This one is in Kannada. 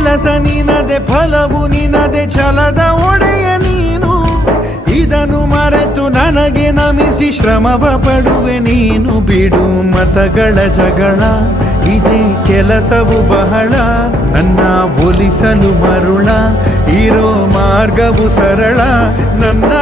ಕೆಲಸ ನಿನದೆ ಫಲವು ನಿನದೆ ಛಲದ ಒಡೆಯ ನೀನು. ಇದನ್ನು ಮರೆತು ನನಗೆ ನಮಿಸಿ ಶ್ರಮವ ಪಡುವೆ ನೀನು. ಬಿಡು ಮತಗಳ ಜಗಳ, ಇದೇ ಕೆಲಸವು ಬಹಳ. ನನ್ನ ಒಲಿಸಲು ಮರುಳ, ಇರೋ ಮಾರ್ಗವು ಸರಳ. ನನ್ನ